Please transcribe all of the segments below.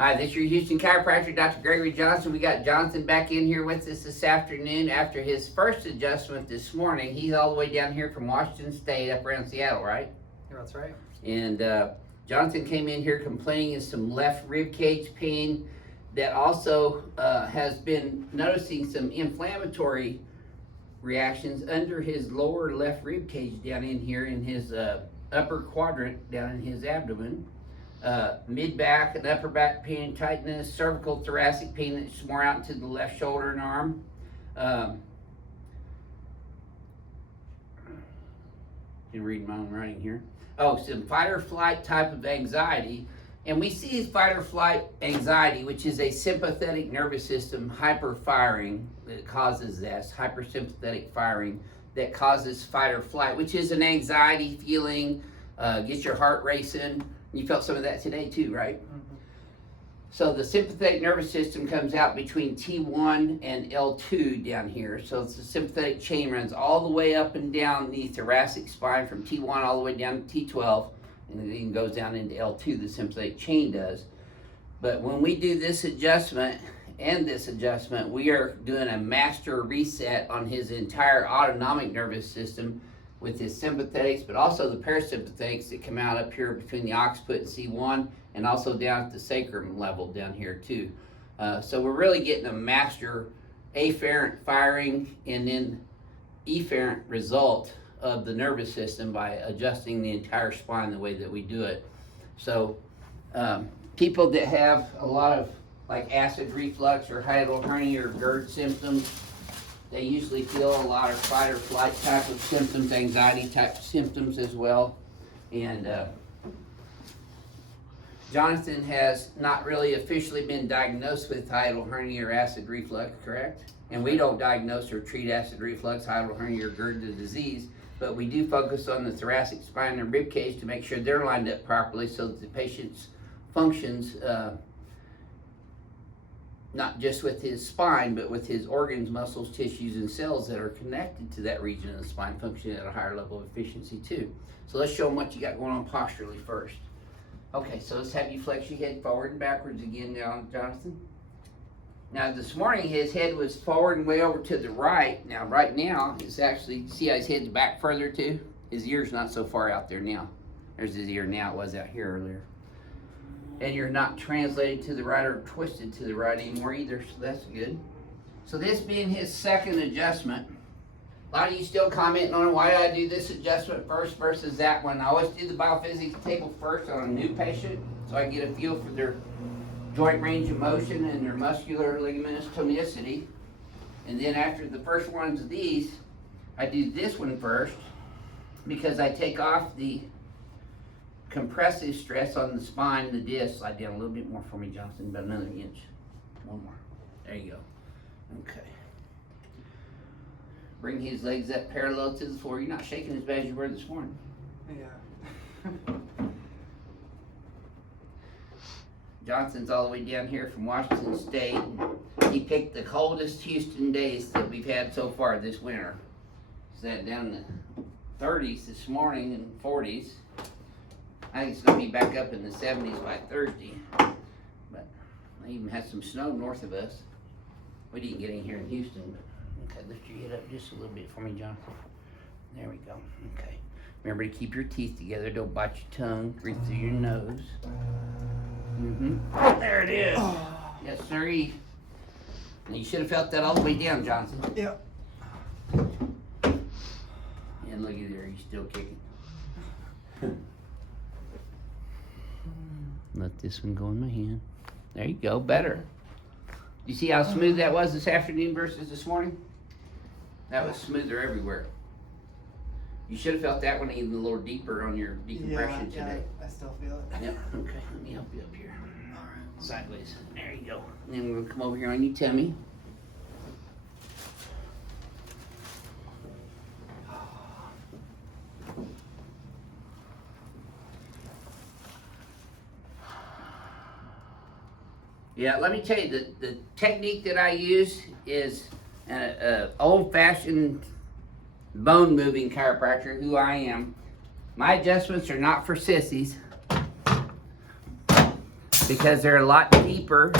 Hi, this is your Houston chiropractor, Dr. Gregory Johnson. We got Johnson back in here with us this afternoon after his first adjustment this morning. He's all the way down here from Washington State up around Seattle, right? Yeah, that's right. And Johnson came in here complaining of some left rib cage pain that also has been noticing some inflammatory reactions under his lower left rib cage down in here in his upper quadrant down in his abdomen. Mid-back and upper back pain, tightness, cervical thoracic pain that's more out into the left shoulder and arm. Can read my own writing here. Oh, some fight or flight type of anxiety. And we see fight or flight anxiety, which is a sympathetic nervous system hyperfiring that causes this, hypersympathetic firing that causes fight or flight, which is an anxiety feeling, gets your heart racing. You felt some of that today too, right? Mm-hmm. So the sympathetic nervous system comes out between T1 and L2 down here. So it's the sympathetic chain runs all the way up and down the thoracic spine from T1 all the way down to T12, and it even goes down into L2, the sympathetic chain does. But when we do this adjustment and this adjustment, we are doing a master reset on his entire autonomic nervous system with his sympathetics, but also the parasympathetics that come out up here between the occiput and C1, and also down at the sacrum level down here too. So we're really getting a master afferent firing and then efferent result of the nervous system by adjusting the entire spine the way that we do it. So people that have a lot of like acid reflux or hiatal hernia or GERD symptoms, they usually feel a lot of fight or flight type of symptoms, anxiety type symptoms as well. And Jonathan has not really officially been diagnosed with hiatal hernia or acid reflux, correct? And we don't diagnose or treat acid reflux, hiatal hernia, or GERD, the disease, but we do focus on the thoracic spine and rib cage to make sure they're lined up properly so that the patient's functions not just with his spine, but with his organs, muscles, tissues, and cells that are connected to that region of the spine functioning at a higher level of efficiency too. So let's show them what you got going on posturally first. Okay, so let's have you flex your head forward and backwards again now, Jonathan. Now this morning his head was forward and way over to the right. Now right now, it's actually, see how his head's back further too? His ear's not so far out there now. There's his ear now, it was out here earlier. And you're not translated to the right or twisted to the right anymore either, so that's good. So this being his second adjustment, a lot of you still commenting on why I do this adjustment first versus that one. I always do the BioPhysics table first on a new patient so I get a feel for their joint range of motion and their muscular ligamentous tonicity. And then after the first ones of these, I do this one first because I take off the compressive stress on the spine, the disc. Slide down a little bit more for me, Johnson, about another inch. One more. There you go. Okay. Bring his legs up parallel to the floor. You're not shaking as bad as you were this morning. Yeah. Johnson's all the way down here from Washington State. He picked the coldest Houston days that we've had so far this winter. Sat down in the 30s this morning and 40s. I think it's going to be back up in the 70s by Thursday, but I even had some snow north of us. We didn't get any here in Houston, but okay, lift your head up just a little bit for me, Jonathan. There we go. Okay. Remember to keep your teeth together. Don't bite your tongue. Breathe through your nose. There it is. Yes, sirree. And you should have felt that all the way down, Johnson. Yep. And look at there, he's still kicking. Let this one go in my hand. There you go, better. You see how smooth that was this afternoon versus this morning? That was smoother everywhere. You should have felt that one even a little deeper on your decompression today. Yeah, I still feel it. Yep, okay, let me help you up here. All right, sideways. There you go. And then we're gonna come over here on your tummy. Yeah, let me tell you, the technique that I use is an old-fashioned bone-moving chiropractor, who I am. My adjustments are not for sissies. because they're a lot deeper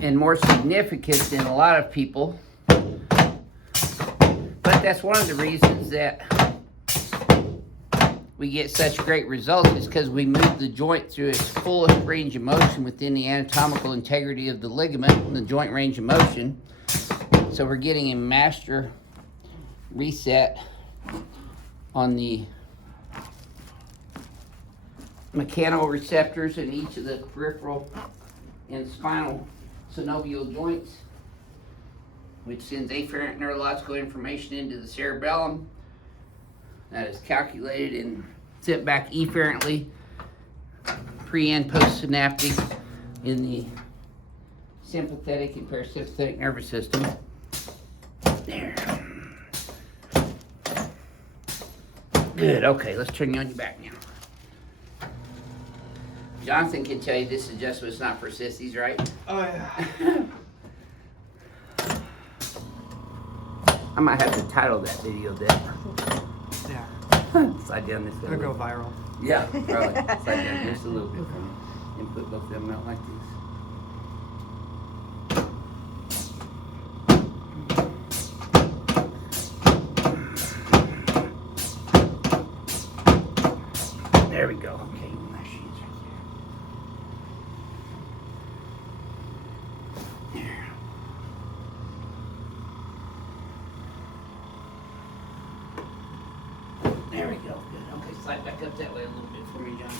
and more significant than a lot of people. But that's one of the reasons that we get such great results is because we move the joint through its fullest range of motion within the anatomical integrity of the ligament and the joint range of motion. So we're getting a master reset on the mechanoreceptors in each of the peripheral and spinal synovial joints, which sends afferent neurological information into the cerebellum. That is calculated and sent back efferently, pre and postsynaptic, in the sympathetic and parasympathetic nervous system. There. Good, okay, let's turn you on your back now. Jonathan can tell you this adjustment's not for sissies, right? Oh yeah. I might have to title that video that. Yeah. Slide down this It'll little go viral. Yeah, probably. Slide down just a little bit for me. And put both of them out like this. There we go. Okay, my sheets right there. There we go. Good. Okay, slide back up that way a little bit for me, John.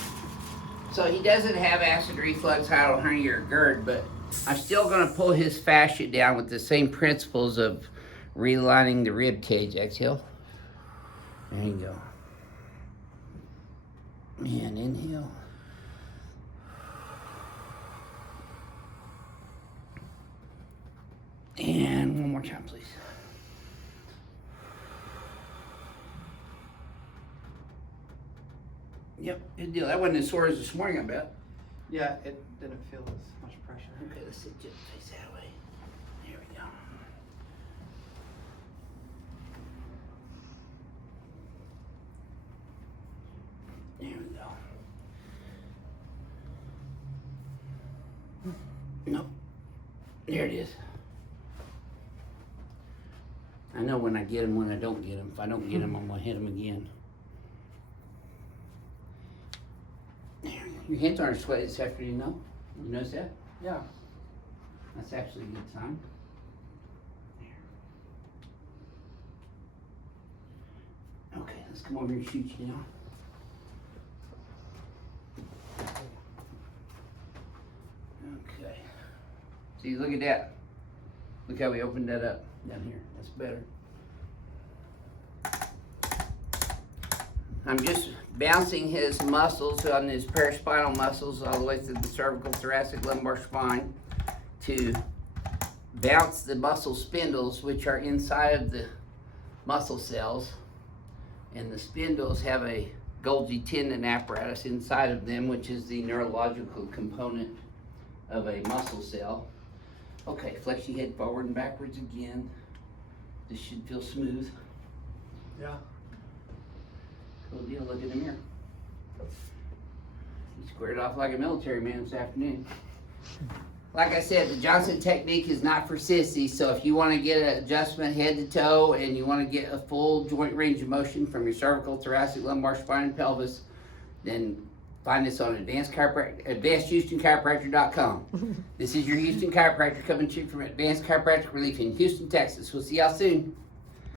So he doesn't have acid reflux, hiatal hernia, or GERD, but I'm still going to pull his fascia down with the same principles of realigning the rib cage. Exhale. There you go. And inhale. And one more time, please. Yep, good deal. That wasn't as sore as this morning, I bet. Yeah, it didn't feel as much pressure. Okay, let's sit just face that way. There we go. There we go. Nope. There it is. I know when I get them, when I don't get them. If I don't get them, I'm going to hit them again. Your hands aren't sweaty this afternoon, though. You notice that? Yeah. That's actually a good sign. There. Okay, let's come over here and shoot you down. Okay. See, look at that. Look how we opened that up down here. That's better. I'm just bouncing his muscles on his paraspinal muscles all the way through the cervical, thoracic, lumbar spine to bounce the muscle spindles, which are inside of the muscle cells. And the spindles have a Golgi tendon apparatus inside of them, which is the neurological component of a muscle cell. Okay, flex your head forward and backwards again. This should feel smooth. Yeah. Cool deal, look in the mirror. You squared off like a military man this afternoon. Like I said, the Johnson technique is not for sissies, so if you want to get an adjustment head to toe and you want to get a full joint range of motion from your cervical, thoracic, lumbar, spine, and pelvis, then find us on AdvancedHoustonChiropractor.com. This is your Houston chiropractor coming to you from Advanced Chiropractic Relief in Houston, Texas. We'll see y'all soon.